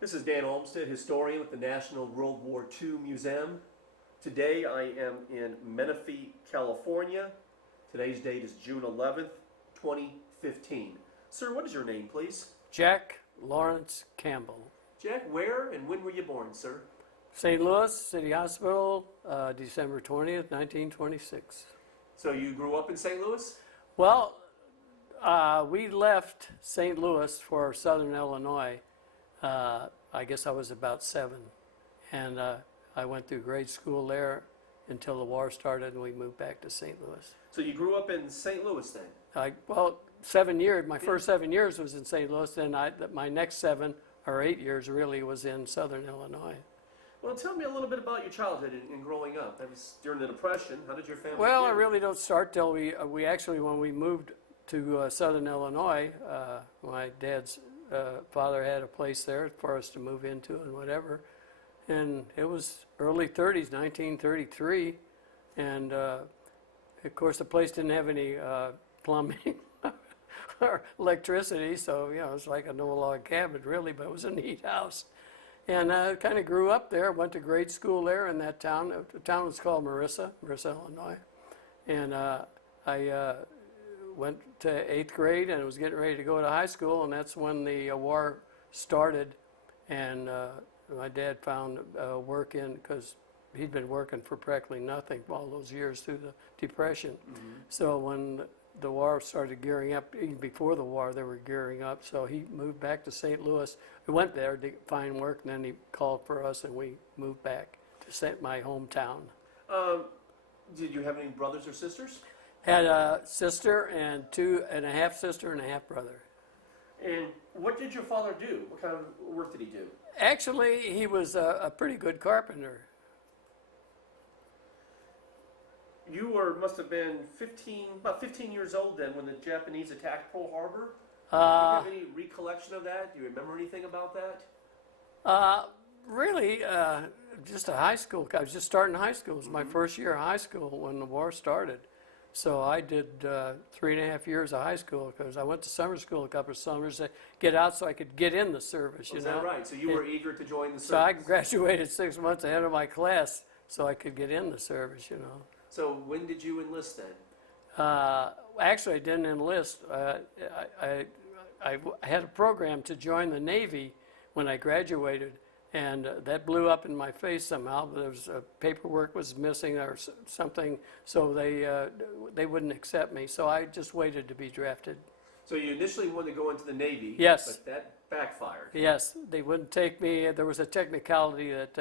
This is Dan Olmsted, historian with the National World War II Museum. Today I am in Menifee, California. Today's date is June 11th, 2015. Sir, what is your name, please? Jack Lawrence Campbell. Jack, where and when were you born, sir? St. Louis City Hospital, December 20th, 1926. So you grew up in St. Louis? Well, we left St. Louis for Southern Illinois. I guess I was about 7. And I went through grade school there until the war started and we moved back to St. Louis. So you grew up in St. Louis then? Well, 7 years, my first 7 years was in St. Louis, then my next 7 or 8 years really was in Southern Illinois. Well, tell me a little bit about your childhood and growing up. That was during the Depression. How did your family Well, I do? really don't start till we actually, when we moved to Southern Illinois, my dad's father had a place there for us to move into and whatever. And it was early 30s, 1933. And of course, the place didn't have any plumbing or electricity. So, you know, it was like a no-log cabin, really, but it was a neat house. And I kind of grew up there, went to grade school there in that town. The town was called Marissa, Illinois. And I went to 8th grade and was getting ready to go to high school, and that's when the war started. And my dad found work because he'd been working for practically nothing all those years through the Depression. Mm-hmm. So when the war started gearing up, even before the war they were gearing up, so he moved back to St. Louis. We went there to find work, and then he called for us and we moved back to my hometown. Did you have any brothers or sisters? Had a sister and 2.5 sister and a half brother. And what did your father do? What kind of work did he do? Actually, he was a pretty good carpenter. You must have been about 15 years old then when the Japanese attacked Pearl Harbor. Do you have any recollection of that? Do you remember anything about that? Really, just a high school. I was just starting high school. It was my first year of high school when the war started. So I did 3.5 years of high school because I went to summer school a couple of summers to get out so I could get in the service. Is that right? So you were eager to join the service? So I graduated 6 months ahead of my class so I could get in the service, you know. So when did you enlist then? Actually, I didn't enlist. I had a program to join the Navy when I graduated, and that blew up in my face somehow. There was paperwork was missing or something, so they wouldn't accept me. So I just waited to be drafted. So you initially wanted to go into the Navy, yes, but that backfired. Yes, they wouldn't take me. There was a technicality that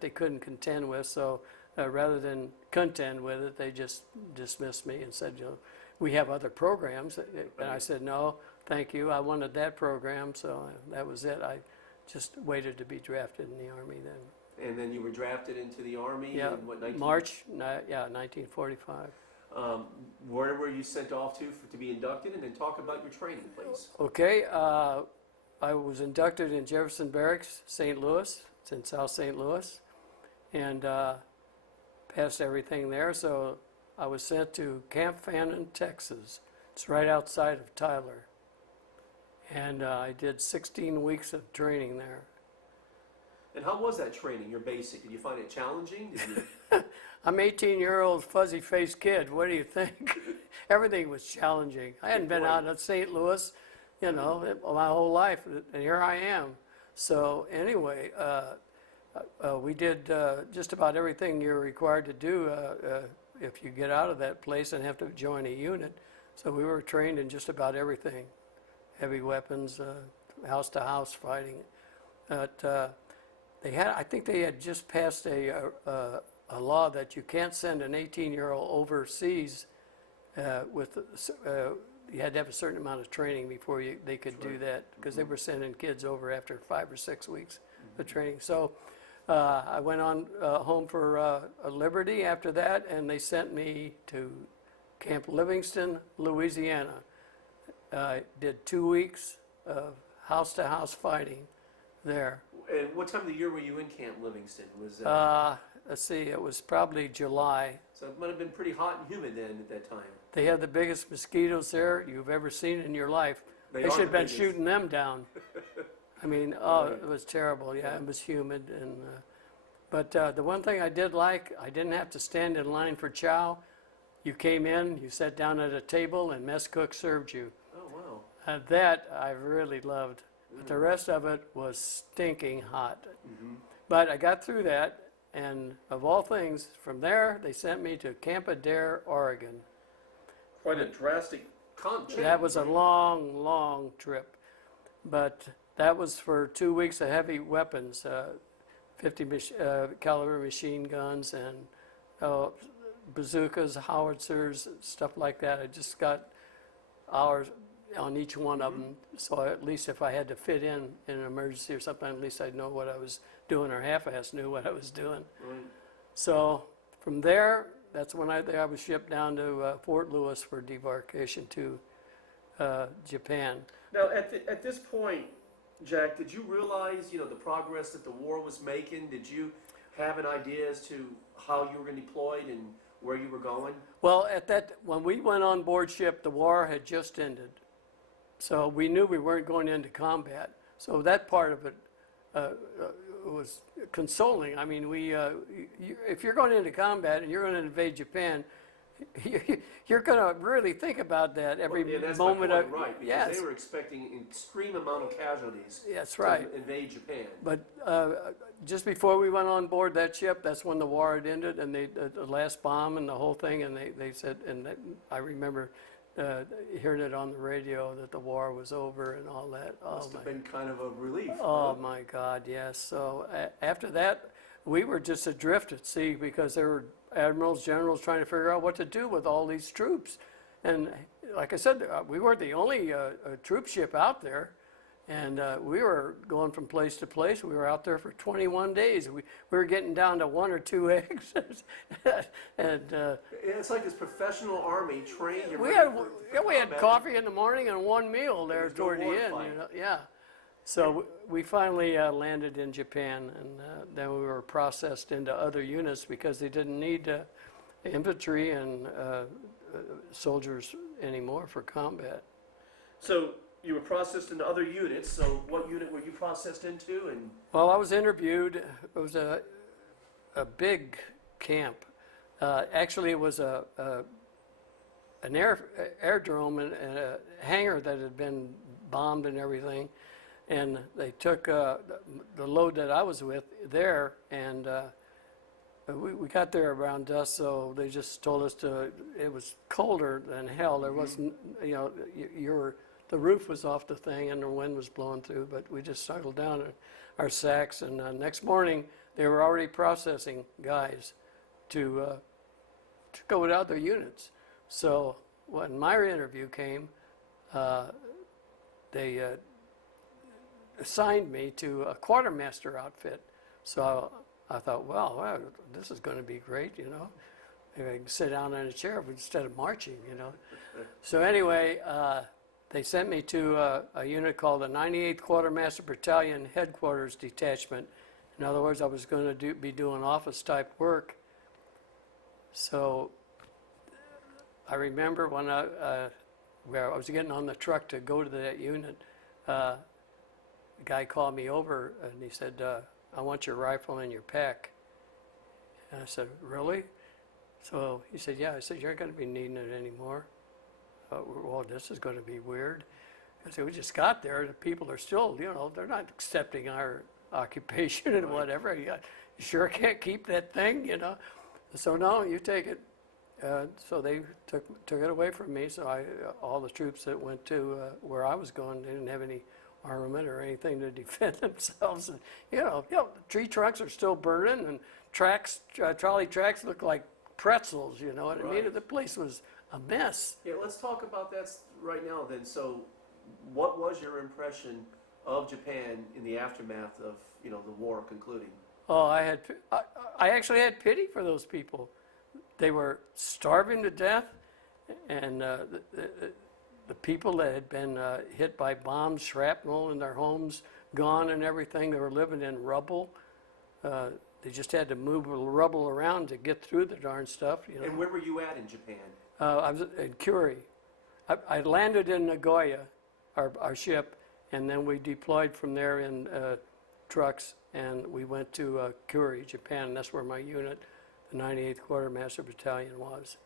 they couldn't contend with, so rather than contend with it, they just dismissed me and said, you know, we have other programs. And I said, no, thank you. I wanted that program, so that was it. I just waited to be drafted in the Army then. And then you were drafted into the Army yeah, in what, 1945. Where were you sent off to be inducted? And then talk about your training, please. Okay, I was inducted in Jefferson Barracks, St. Louis. It's in South St. Louis. And passed everything there, so I was sent to Camp Fannin, Texas. It's right outside of Tyler. And I did 16 weeks of training there. And how was that training, your basic? Did you find it challenging? Did you... I'm an 18-year-old fuzzy-faced kid. What do you think? Everything was challenging. I hadn't been out of St. Louis, you know, my whole life, and here I am. So anyway, we did just about everything you're required to do if you get out of that place and have to join a unit. So we were trained in just about everything. Heavy weapons, house-to-house fighting. I think they had just passed a law that you can't send an 18-year-old overseas you had to have a certain amount of training before they could do that, because they were sending kids over after 5 or 6 weeks of training. So I went on home for Liberty after that, and they sent me to Camp Livingston, Louisiana. I did 2 weeks of house-to-house fighting there. And what time of the year were you in Camp Livingston? Let's see, it was probably July. So it might have been pretty hot and humid then at that time. They had the biggest mosquitoes there you've ever seen in your life. They should have been shooting them down. I mean, oh, it was terrible. Yeah, it was humid. And but the one thing I did like, I didn't have to stand in line for chow. You came in, you sat down at a table, and mess cook served you. Oh, wow. That I really loved. But the rest of it was stinking hot. Mm-hmm. But I got through that, and of all things, from there, they sent me to Camp Adair, Oregon. Quite a drastic change. That was a long, long trip. But that was for 2 weeks of heavy weapons, 50 caliber machine guns and bazookas, howitzers, stuff like that. I just got hours on each one of them. So at least if I had to fit in an emergency or something, at least I'd know what I was doing, or half-ass knew what I was doing. Right. So from there, that's when I was shipped down to Fort Lewis for debarkation to Japan. Now, at this point, Jack, did you realize, the progress that the war was making? Did you have an idea as to how you were going to deploy and where you were going? Well, when we went on board ship, the war had just ended. So we knew we weren't going into combat. So that part of it was consoling. I mean, if you're going into combat and you're going to invade Japan, you're going to really think about that every that's moment. my point, right? Because yes. they were expecting an extreme amount of casualties. That's right. To invade Japan. But just before we went on board that ship, that's when the war had ended, and the last bomb and the whole thing, and they said, and I remember hearing it on the radio that the war was over and all that. Must have been kind of a relief. Oh my God, yes. So after that, we were just adrift at sea because there were admirals, generals trying to figure out what to do with all these troops. And like I said, we weren't the only troop ship out there. And we were going from place to place. We were out there for 21 days. We were getting down to 1 or 2 eggs. And it's like this professional army trained. we had coffee in the morning and one meal there toward the end. Yeah. So we finally landed in Japan, and then we were processed into other units because they didn't need infantry and soldiers anymore for combat. So you were processed into other units. So what unit were you processed into? And well, I was interviewed. It was a big camp. Actually, it was an airdrome and a hangar that had been bombed and everything. And they took the load that I was with there, and we got there around dusk, so they just told us it was colder than hell. There wasn't, the roof was off the thing and the wind was blowing through, but we just snuggled down in our sacks, and next morning they were already processing guys to go with other units. So when my interview came, they assigned me to a quartermaster outfit. So I thought, well, this is going to be great, Maybe I can sit down in a chair instead of marching, So anyway, they sent me to a unit called the 98th Quartermaster Battalion Headquarters Detachment. In other words, I was going to be doing office-type work. So I remember when where I was getting on the truck to go to that unit, the guy called me over and he said, I want your rifle in your pack. And I said, really? So he said, yeah. I said, you're going to be needing it anymore. Well, this is going to be weird. I said, we just got there. The people are still, they're not accepting our occupation and whatever. You sure can't keep that thing, So no, you take it. So they took it away from me. So all the troops that went to where I was going, they didn't have any armament or anything to defend themselves. And the tree trunks are still burning, and trolley tracks look like pretzels. You know what I mean? The place was a mess. Yeah, let's talk about that right now then. So what was your impression of Japan in the aftermath of the war concluding? Oh, I actually had pity for those people. They were starving to death, and the people that had been hit by bombs, shrapnel in their homes, gone and everything, they were living in rubble. They just had to move rubble around to get through the darn stuff. And where were you at in Japan? I was in Curie. I landed in Nagoya, our ship, and then we deployed from there in trucks, and we went to Kuri, Japan, and that's where my unit, the 98th Quartermaster Battalion, was.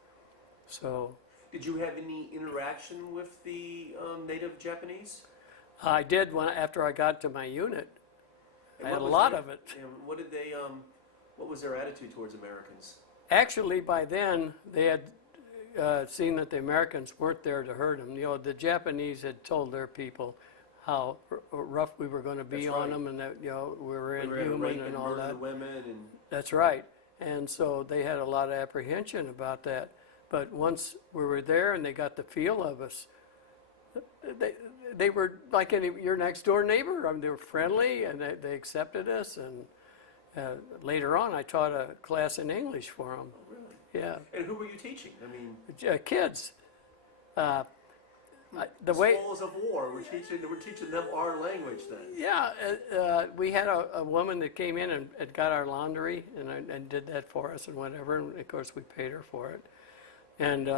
So Did you have any interaction with the native Japanese? I did after I got to my unit. And I had a what was lot their- of it. And what did they? What was their attitude towards Americans? Actually, by then, they had seen that the Americans weren't there to hurt them. You know, the Japanese had told their people how rough we were going to be That's on right. them, and that, you know, we were They were gonna rape inhuman and all murder that. the women and That's right. And so they had a lot of apprehension about that. But once we were there and they got the feel of us, they were like your next door neighbor. I mean, they were friendly and they accepted us. And later on, I taught a class in English for them. oh, really? Yeah, And who were you teaching? I mean, kids. The way, spoils of war. We're teaching them our language then. yeah, we had a woman that came in and got our laundry and did that for us and whatever. And of course, we paid her for it. And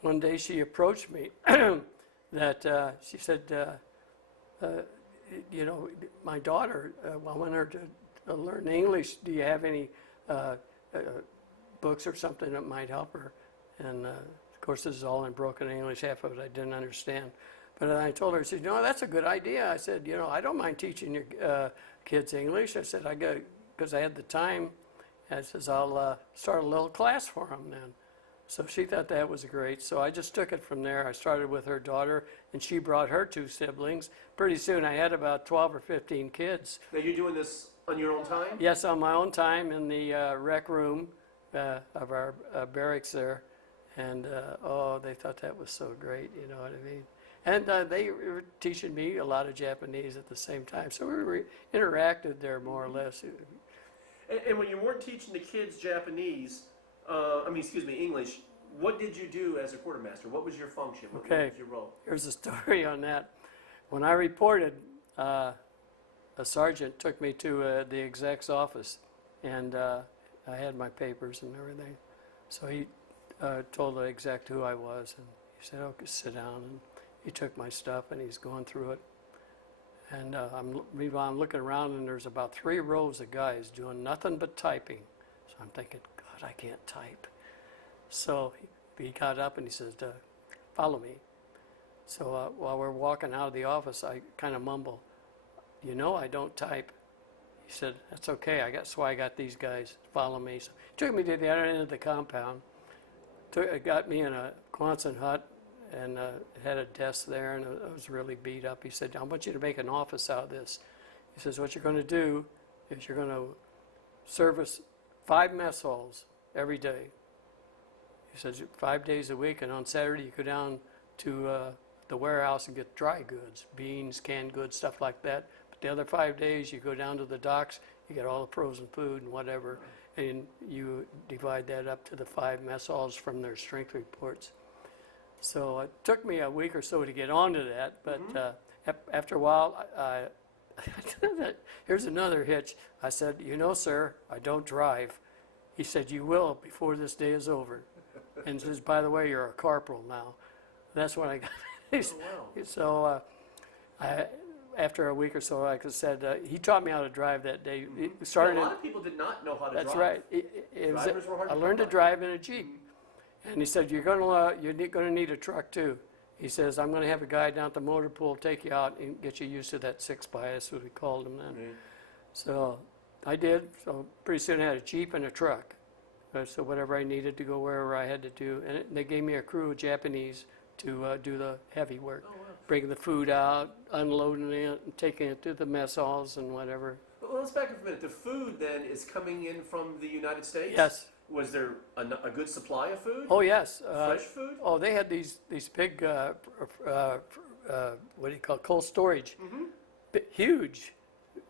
one day she approached me that she said, you know, my daughter, I want her to learn English. Do you have any books or something that might help her? And of course, this is all in broken English. Half of it I didn't understand. But I told her, I said, no, that's a good idea. I said, you know, I don't mind teaching your kids English. I said, because I had the time. I says, I'll start a little class for them then. So she thought that was great. So I just took it from there. I started with her daughter, and she brought her 2 siblings. Pretty soon I had about 12 or 15 kids. Now you're doing this on your own time? Yes, on my own time in the rec room of our barracks there. And, oh, they thought that was so great, you know what I mean? And they were teaching me a lot of Japanese at the same time. So we interacted there more or less. And when you weren't teaching the kids Japanese, English, what did you do as a quartermaster? What was your function? What Okay. was your role? Here's a story on that. When I reported, a sergeant took me to the exec's office, and I had my papers and everything. So he told the exec who I was, and he said, "Okay, sit down." And he took my stuff, and he's going through it. And meanwhile, I'm looking around, and there's about 3 rows of guys doing nothing but typing. So I'm thinking, God, I can't type. So he got up and he says, follow me. So while we're walking out of the office, I kind of mumble, you know, I don't type. He said, that's okay. That's why I got these guys. Follow me. So he took me to the other end of the compound. Got me in a Quonset hut and had a desk there, and it was really beat up. He said, I want you to make an office out of this. He says, what you're going to do is you're going to service 5 mess halls every day. He says 5 days a week, and on Saturday you go down to the warehouse and get dry goods, beans, canned goods, stuff like that. But the other 5 days you go down to the docks, you get all the frozen food and whatever, and you divide that up to the 5 mess halls from their strength reports. So it took me a week or so to get onto that, but after a while, here's another hitch. I said, you know, sir, I don't drive. He said, you will before this day is over. And says, by the way, you're a corporal now. That's when I got So after a week or so, like I said, he taught me how to drive that day. A lot of people did not know how to drive. That's right. Drivers were hard I to learned to come by. drive in a Jeep. And he said, you're going to need a truck too. He says, I'm going to have a guy down at the motor pool take you out and get you used to that 6x, what we called them then. Right. So I did. So pretty soon I had a Jeep and a truck. So whatever I needed to go wherever I had to do. And they gave me a crew of Japanese to do the heavy work. Oh, wow. Bringing the food out, unloading it, and taking it to the mess halls and whatever. Well, let's back up a minute. The food then is coming in from the United States? Yes. Was there a good supply of food? Oh, yes. Fresh food? Oh, they had these big, what do you call it, cold storage. Huge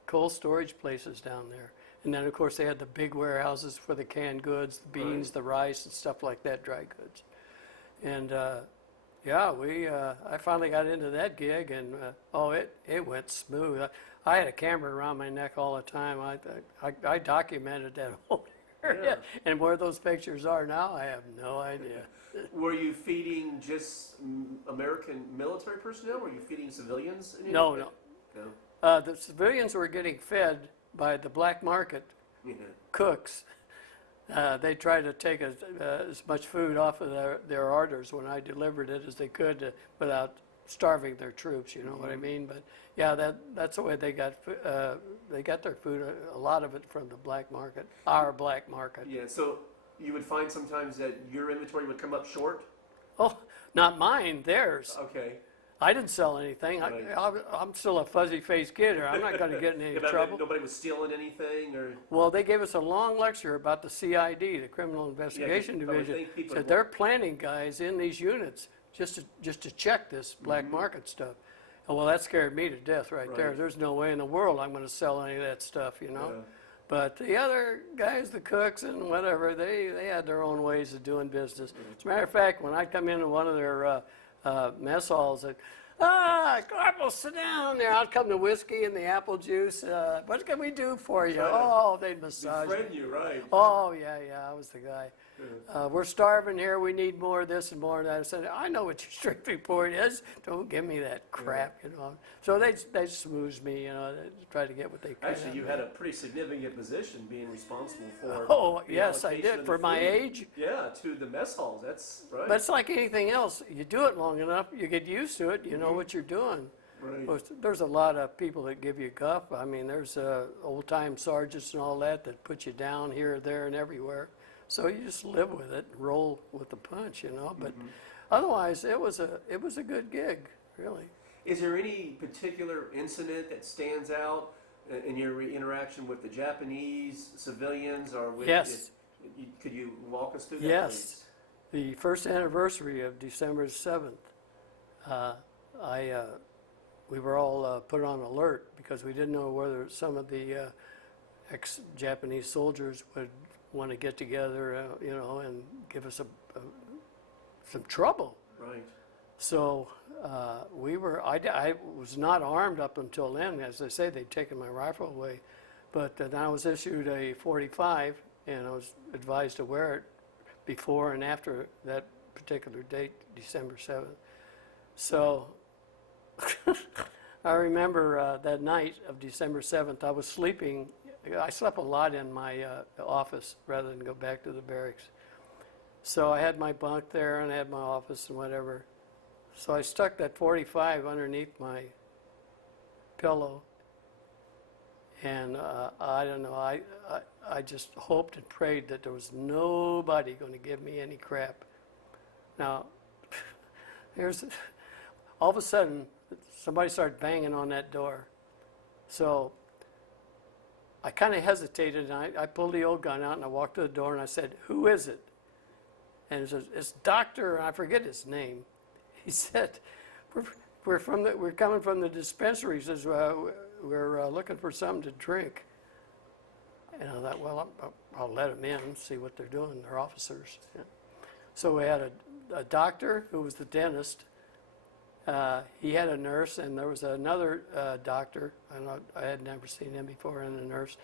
cold storage places down there. And then, of course, they had the big warehouses for the canned goods, the beans, the rice, and stuff like that, dry goods. And, I finally got into that gig, and, it went smooth. I had a camera around my neck all the time. I documented that whole area. Yeah. And where those pictures are now, I have no idea. Were you feeding just American military personnel? Were you feeding civilians? in any No, way? no. No. The civilians were getting fed by the black market Yeah. cooks. They tried to take as much food off of their orders when I delivered it as they could without starving their troops, you know what I mean? But yeah, that's the way they got their food, a lot of it from the black market, our black market. Yeah. So you would find sometimes that your inventory would come up short. Oh, not mine, theirs. Okay. I didn't sell anything. Right. I'm still a fuzzy-faced kid here. I'm not going to get in any Yeah, but trouble. nobody was stealing anything, or Well, they gave us a long lecture about the CID, the Criminal Investigation I would Division. think people Said would- they're planning guys in these units just to check this black market stuff. And well, that scared me to death right there. Right. There's no way in the world I'm going to sell any of that stuff, you know. Yeah. But the other guys, the cooks and whatever, they had their own ways of doing business. As a matter of fact, when I come into one of their mess halls, Campbell, sit down there. I'll come the whiskey and the apple juice. What can we do for you? Try to Oh, they'd massage me. befriend you, right? Oh, yeah, I was the guy. We're starving here. We need more of this and more of that. I said, I know what your strict report is. Don't give me that crap, you know. So they smoozed me, you know, they tried to get what they could. Actually, you had a pretty significant position being responsible for. Oh, the yes, I allocation did. of For the my food. age. Yeah, to the mess halls. That's right. But it's like anything else. You do it long enough, you get used to it. You know what you're doing. right. Well, there's a lot of people that give you guff. I mean, there's old-time sergeants and all that put you down here, there, and everywhere. So you just live with it and roll with the punch, you know. But otherwise, it was a good gig, really. Is there any particular incident that stands out in your interaction with the Japanese civilians, or with? Yes. Could you walk us through that? Yes. The first anniversary of December 7th, we were all put on alert because we didn't know whether some of the ex-Japanese soldiers would want to get together, you know, and give us some trouble. Right. So I was not armed up until then. As I say, they'd taken my rifle away. But then I was issued a .45, and I was advised to wear it before and after that particular date, December 7th. So I remember that night of December 7th, I was sleeping. I slept a lot in my office rather than go back to the barracks. So I had my bunk there and I had my office and whatever. So I stuck that .45 underneath my pillow. And I don't know, I just hoped and prayed that there was nobody going to give me any crap. Now, all of a sudden, somebody started banging on that door. So I kind of hesitated, and I pulled the old gun out, and I walked to the door, and I said, "Who is it?" And it says, "It's Doctor," I forget his name. He said, we're coming from the dispensary." He says, we're looking for something to drink. And I thought, well, I'll let them in and see what they're doing. They're officers. Yeah. So we had a doctor who was the dentist. He had a nurse, and there was another doctor. I had never seen him before, and a nurse.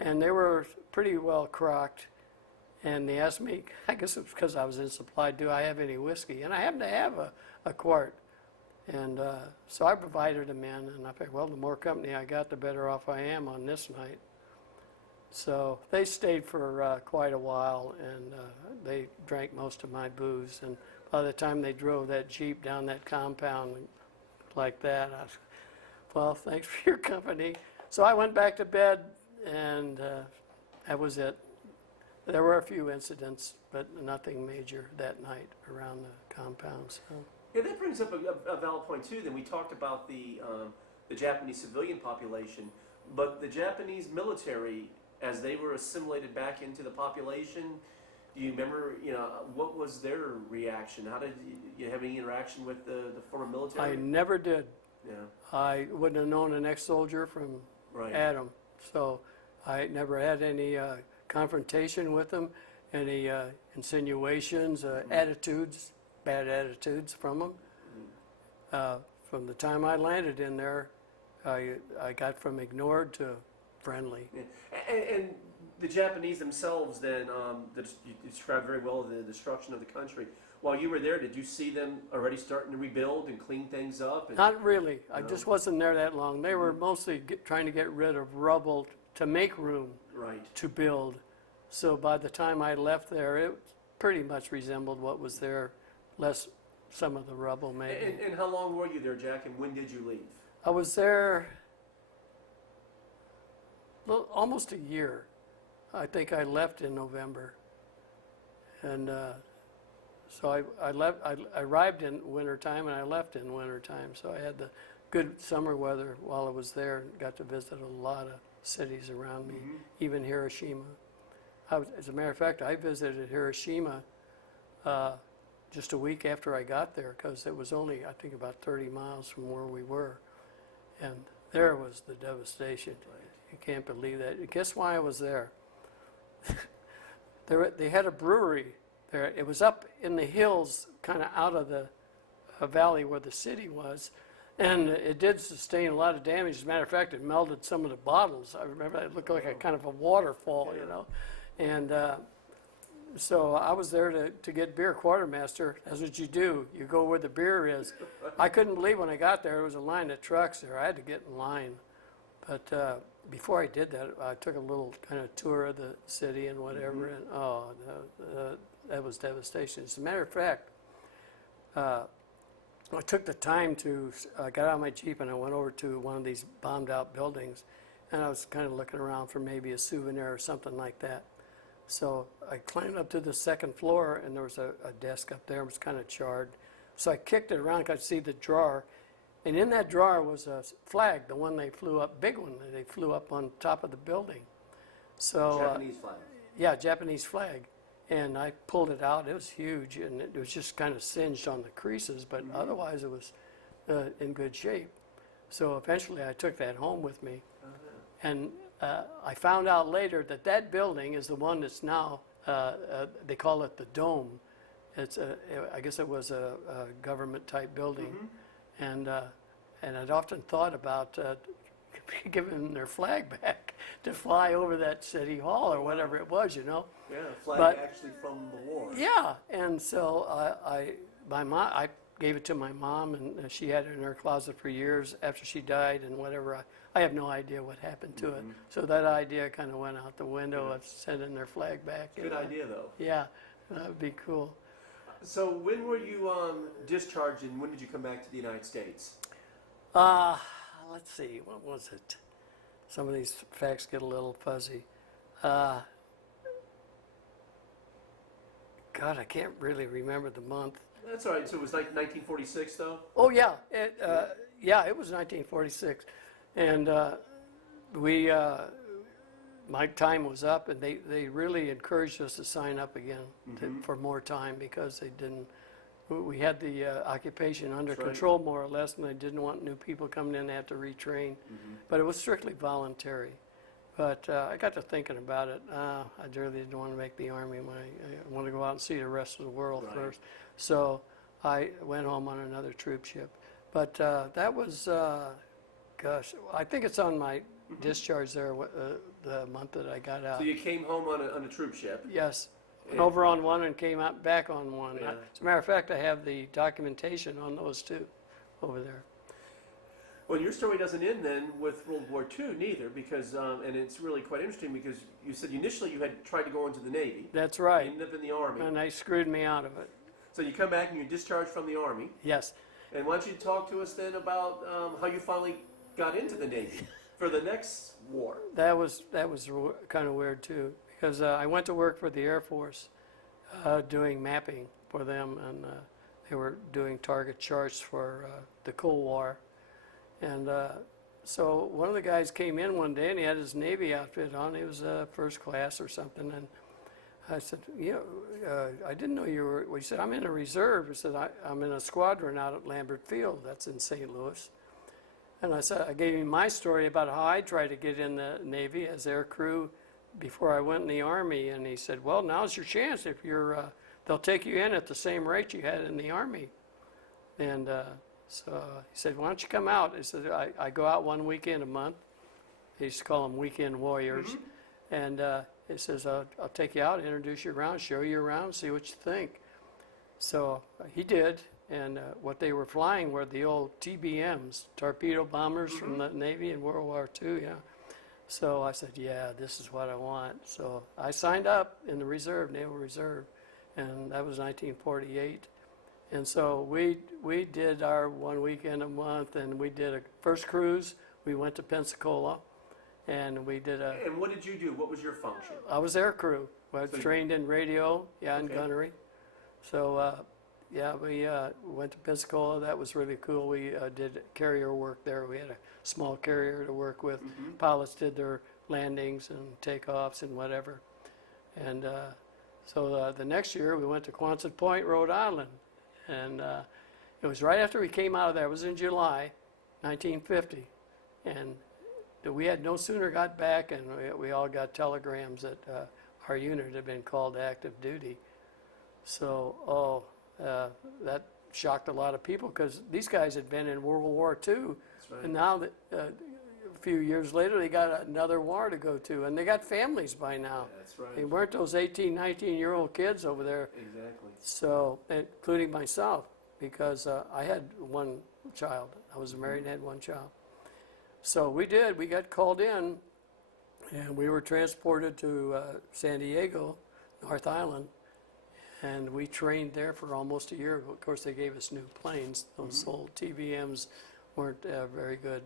And they were pretty well crocked. And they asked me, I guess it was because I was in supply, do I have any whiskey? And I happened to have a quart. And so I provided them in, and I figured, well, the more company I got, the better off I am on this night. So they stayed for quite a while, and they drank most of my booze. And by the time they drove that Jeep down that compound like that, I was, well, thanks for your company. So I went back to bed, and that was it. There were a few incidents, but nothing major that night around the compound. So. Yeah, that brings up a valid point too. Then we talked about the Japanese civilian population, but the Japanese military, as they were assimilated back into the population, do you remember? You know, what was their reaction? How did you have any interaction with the former military? I never did. Yeah. I wouldn't have known an ex-soldier from Right. Adam, so I never had any confrontation with them, any insinuations, attitudes, bad attitudes from them. From the time I landed in there, I got from ignored to friendly. Yeah. And the Japanese themselves, then, you described very well the destruction of the country. While you were there, did you see them already starting to rebuild and clean things up? And, Not really. I No? just wasn't there that long. They were mostly trying to get rid of rubble to make room right. to build. So by the time I left there, it pretty much resembled what was there, less some of the rubble maybe. And how long were you there, Jack, and when did you leave? I was there almost a year. I think I left in November. And so I left. I arrived in wintertime and I left in wintertime. So I had the good summer weather while I was there and got to visit a lot of cities around me, even Hiroshima. As a matter of fact, I visited Hiroshima just a week after I got there because it was only, I think, about 30 miles from where we were. And there was the devastation. You can't believe that. Guess why I was there? They had a brewery there. It was up in the hills, kind of out of the valley where the city was. And it did sustain a lot of damage. As a matter of fact, it melted some of the bottles. I remember it looked like a kind of a waterfall, you know. And so I was there to get beer, quartermaster. That's what you do. You go where the beer is. I couldn't believe when I got there was a line of trucks there. I had to get in line. But before I did that, I took a little kind of tour of the city and whatever. And that was devastation. As a matter of fact, I took the time to, got out of my Jeep and I went over to one of these bombed out buildings and I was kind of looking around for maybe a souvenir or something like that. So I climbed up to the second floor and there was a desk up there. It was kind of charred. So I kicked it around, I could see the drawer. And in that drawer was a flag, the one they flew up, big one, that they flew up on top of the building. So Japanese flag. yeah, Japanese flag. And I pulled it out. It was huge, and it was just kind of singed on the creases, but otherwise it was in good shape. So eventually I took that home with me. And I found out later that that building is the one that's now, they call it the Dome. It's I guess it was a government-type building. And I'd often thought about giving them their flag back to fly over that city hall or whatever it was, you know. Yeah, a flag But- actually from the war. Yeah, and so I gave it to my mom, and she had it in her closet for years after she died and whatever. I have no idea what happened to it. So that idea kind of went out the window of sending their flag back. you Good know. idea, though. Yeah, that would be cool. So when were you discharged and when did you come back to the United States? Let's see, what was it? Some of these facts get a little fuzzy. God, I can't really remember the month. That's all right. So it was like 1946, though? Oh, yeah, it was 1946. And my time was up, and they really encouraged us to sign up again for more time because they didn't, we had the occupation under That's right. control more or less, and they didn't want new people coming in to have to retrain. But it was strictly voluntary. But I got to thinking about it. I really didn't want to make the Army. I wanted to go out and see the rest of the world Right. first. So I went home on another troop ship. But that was, gosh, I think it's on my discharge there, the month that I got out. So you came home on a troop ship. Yes. Went Yeah. over on one and came out back on one. Yeah. As a matter of fact, I have the documentation on those two over there. Well, your story doesn't end then with World War II, neither, because, and it's really quite interesting because you said initially you had tried to go into the Navy. That's You right. ended up in the Army. And they screwed me out of it. So you come back and you're discharged from the Army. Yes. And why don't you talk to us then about how you finally got into the Navy for the next war? That was kind of weird too, because I went to work for the Air Force, doing mapping for them, and they were doing target charts for the Cold War, and so one of the guys came in one day and he had his Navy outfit on. He was first class or something, and I said, I didn't know you were. Well, he said, I'm in a reserve. He said, I'm in a squadron out at Lambert Field. That's in St. Louis. And I said, I gave him my story about how I tried to get in the Navy as air crew before I went in the Army. And he said, well, now's your chance. If you're, they'll take you in at the same rate you had in the Army. And so he said, why don't you come out? He said, I go out one weekend a month. He used to call them weekend warriors. And he says, I'll take you out, introduce you around, show you around, see what you think. So he did, and what they were flying were the old TBMs, torpedo bombers from the Navy in World War II, yeah. So I said, yeah, this is what I want. So I signed up in the reserve, Naval Reserve, and that was 1948. And so we did our 1 weekend a month, and we did a first cruise. We went to Pensacola, and we did a. And what did you do? What was your function? I was air crew. I was So trained in radio, and Okay. gunnery. So yeah, we went to Pensacola. That was really cool. We did carrier work there. We had a small carrier to work with. Pilots did their landings and takeoffs and whatever. And so the next year we went to Quonset Point, Rhode Island. And it was right after we came out of there. It was in July 1950. And we had no sooner got back, and we all got telegrams that our unit had been called to active duty. So, that shocked a lot of people, because these guys had been in World War II. That's right. And now, a few years later, they got another war to go to, and they got families by now. That's right. They weren't those 18, 19-year-old kids over there. Exactly. So, including myself, because I had one child. I was married and had one child. So we got called in, and we were transported to San Diego, North Island, and we trained there for almost a year. Of course, they gave us new planes. Those old TBMs weren't very good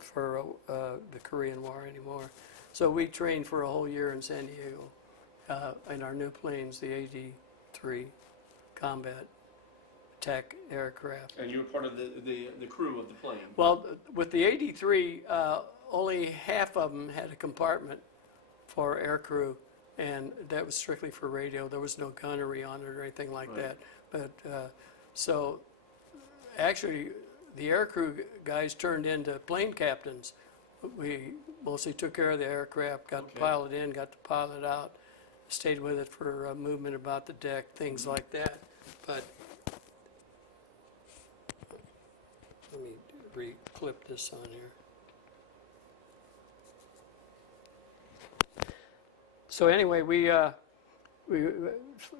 for the Korean War anymore. So we trained for a whole year in San Diego in our new planes, the AD-3 combat attack aircraft. And you were part of the crew of the plane. Well, with the AD-3, only half of them had a compartment for air crew, and that was strictly for radio. There was no gunnery on it or anything like Right. that. But so actually, the air crew guys turned into plane captains. We mostly took care of the aircraft, got the Okay. pilot in, got the pilot out, stayed with it for movement about the deck, things like that. But let me re-clip this on here. So anyway, we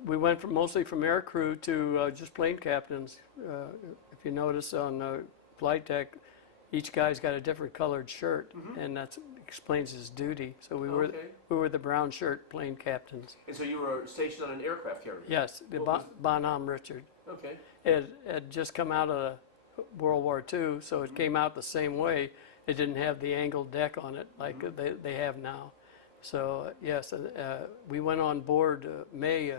went from mostly from air crew to just plane captains. If you notice on flight deck, each guy's got a different colored shirt, and that explains his duty. So we Okay. were the brown shirt plane captains. And so you were stationed on an aircraft carrier? Yes, the What was- Bonhomme Richard. Okay. It had just come out of World War II, so it came out the same way. It didn't have the angled deck on it like they have now. So yes, we went on board May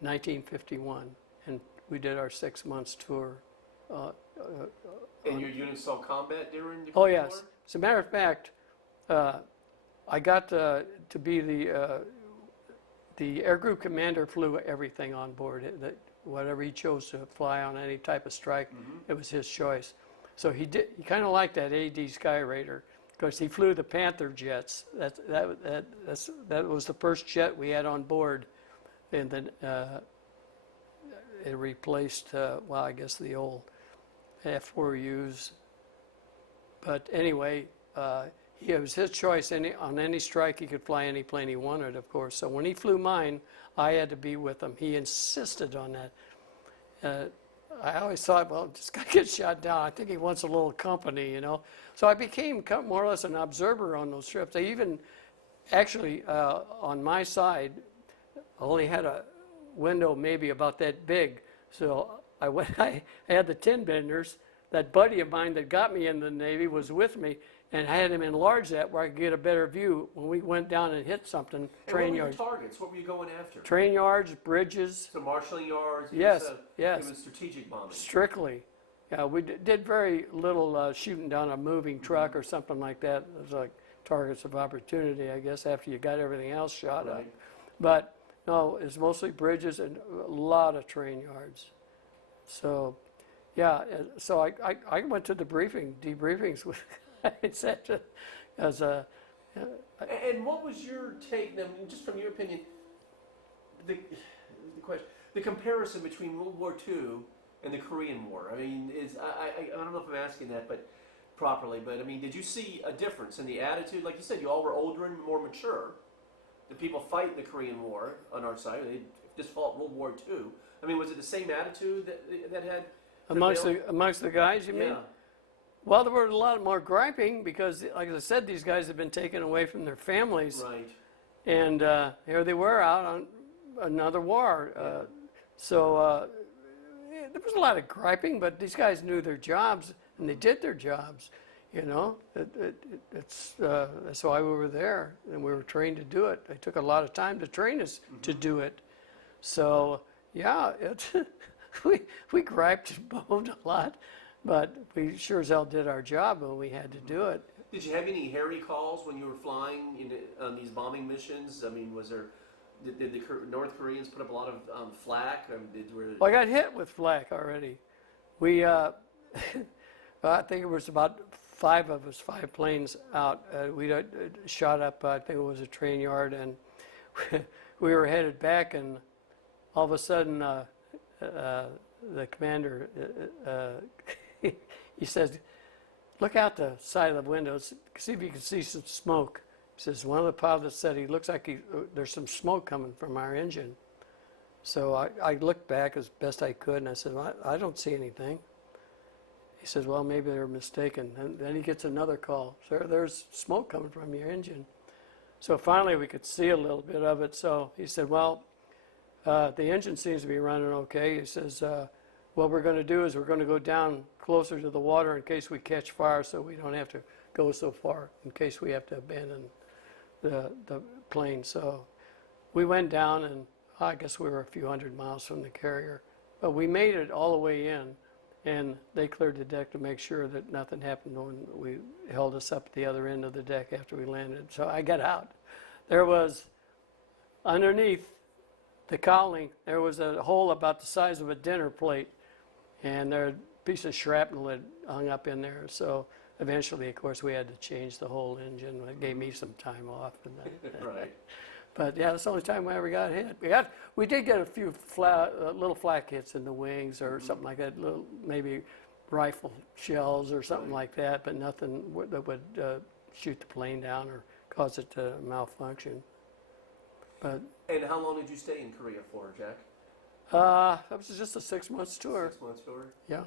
1951, and we did our 6 months tour. And your unit saw combat during the Oh Korean yes, War? as a matter of fact, I got to be the air group commander. Flew everything on board. Whatever he chose to fly on any type of strike, it was his choice. So he kind of liked that AD Sky Raider, because he flew the Panther jets. That was the first jet we had on board, and then it replaced well, I guess the old F4Us. But anyway, it was his choice. On any strike, he could fly any plane he wanted, of course. So when he flew mine, I had to be with him. He insisted on that. I always thought, well, this guy gets shot down. I think he wants a little company, you know. So I became more or less an observer on those trips. They even, actually, on my side, I only had a window maybe about that big. So I had the tin benders. That buddy of mine that got me in the Navy was with me, and I had him enlarge that where I could get a better view when we went down and hit something. And Train what were yards, your targets? What were you going after? train yards, bridges. So marshalling yards? Yes, yes. It was strategic bombing. Strictly. Yeah, we did very little shooting down a moving truck or something like that. It was like targets of opportunity, I guess, after you got everything else shot up. Right. But no, it's mostly bridges and a lot of train yards. So, yeah, so I went to the debriefings with etc. as a. And what was your take, then, just from your opinion, the question, the comparison between World War II and the Korean War? I mean, I don't know if I'm asking that, but properly, but I mean, did you see a difference in the attitude? Like you said, you all were older and more mature. the people fighting the Korean War on our side. They just fought World War II. I mean, was it the same attitude that had prevailed? Amongst the guys, you mean? Yeah, Well, there were a lot more griping because, like I said, these guys had been taken away from their families, right. and here they were out on another war. There was a lot of griping, but these guys knew their jobs and they did their jobs. You know, that's why we were there, and we were trained to do it. They took a lot of time to train us to do it. So yeah, we griped and moaned a lot, but we sure as hell did our job when we had to do it. Did you have any hairy calls when you were flying on these bombing missions? I mean, did the North Koreans put up a lot of flak? Well, I got hit with flak already. We, I think it was about 5 of us, 5 planes out. We shot up, I think it was a train yard, and we were headed back, and all of a sudden, the commander, he says, "Look out the side of the windows, see if you can see some smoke." He says, one of the pilots said, "He looks like there's some smoke coming from our engine." So I looked back as best I could, and I said, well, I don't see anything. He says, "Well, maybe they're mistaken." And then he gets another call. "Sir, there's smoke coming from your engine." So finally we could see a little bit of it. So he said, "Well, the engine seems to be running okay." He says, "What we're going to do is we're going to go down closer to the water in case we catch fire, so we don't have to go so far in case we have to abandon the plane." So we went down, and I guess we were a few hundred miles from the carrier. But we made it all the way in, and they cleared the deck to make sure that nothing happened when we held us up at the other end of the deck after we landed. So I got out. There was, underneath the cowling, there was a hole about the size of a dinner plate, and there was a piece of shrapnel that hung up in there. So eventually, of course, we had to change the whole engine. It gave me some time off. Right. But yeah, that's the only time we ever got hit. We did get a few little flak hits in the wings or something like that, little, maybe rifle shells or something like that, but nothing that would shoot the plane down or cause it to malfunction. But And how long did you stay in Korea for, Jack? that was just a 6 months tour. 6 months tour? Yeah.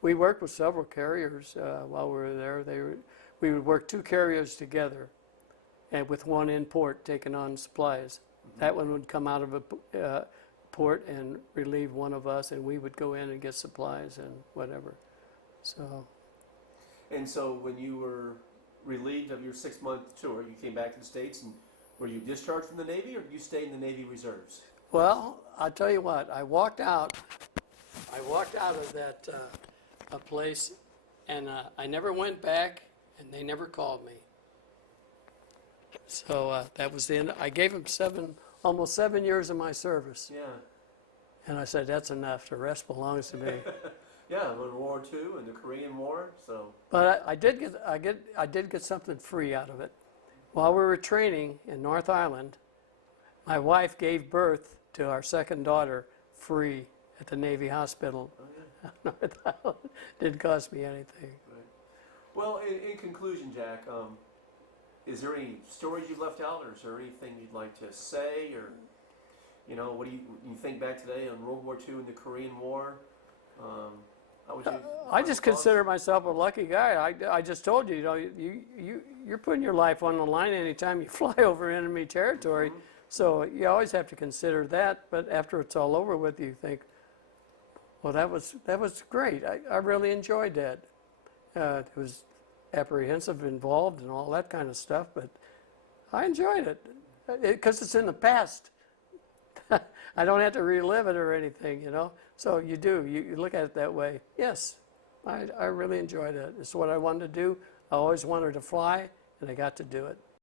We worked with several carriers while we were there. We would work 2 carriers together, and with one in port taking on supplies. That one would come out of a port and relieve one of us, and we would go in and get supplies and whatever. And so when you were relieved of your 6-month tour, you came back to the States, and were you discharged from the Navy, or did you stay in the Navy Reserves? Well, I'll tell you what, I walked out of that place, and I never went back, and they never called me. So that was the end. I gave them almost 7 years of my service. Yeah. And I said, that's enough. The rest belongs to me. Yeah, World War II and the Korean War, so. But I did get something free out of it. While we were training in North Island, my wife gave birth to our second daughter free at the Navy Hospital. Oh, yeah. North Island. Didn't cost me anything. Right. Well, in conclusion, Jack, is there any stories you left out, or is there anything you'd like to say, or what do you think back today on World War II and the Korean War? How would you? I just consider myself a lucky guy. I just told you, you're putting your life on the line anytime you fly over enemy territory. Mm-hmm. So you always have to consider that. But after it's all over with, you think, well, that was great. I really enjoyed that. It was apprehensive, involved, and all that kind of stuff. But I enjoyed it because it's in the past. I don't have to relive it or anything, So you do. You look at it that way. Yes, I really enjoyed it. It's what I wanted to do. I always wanted to fly, and I got to do it.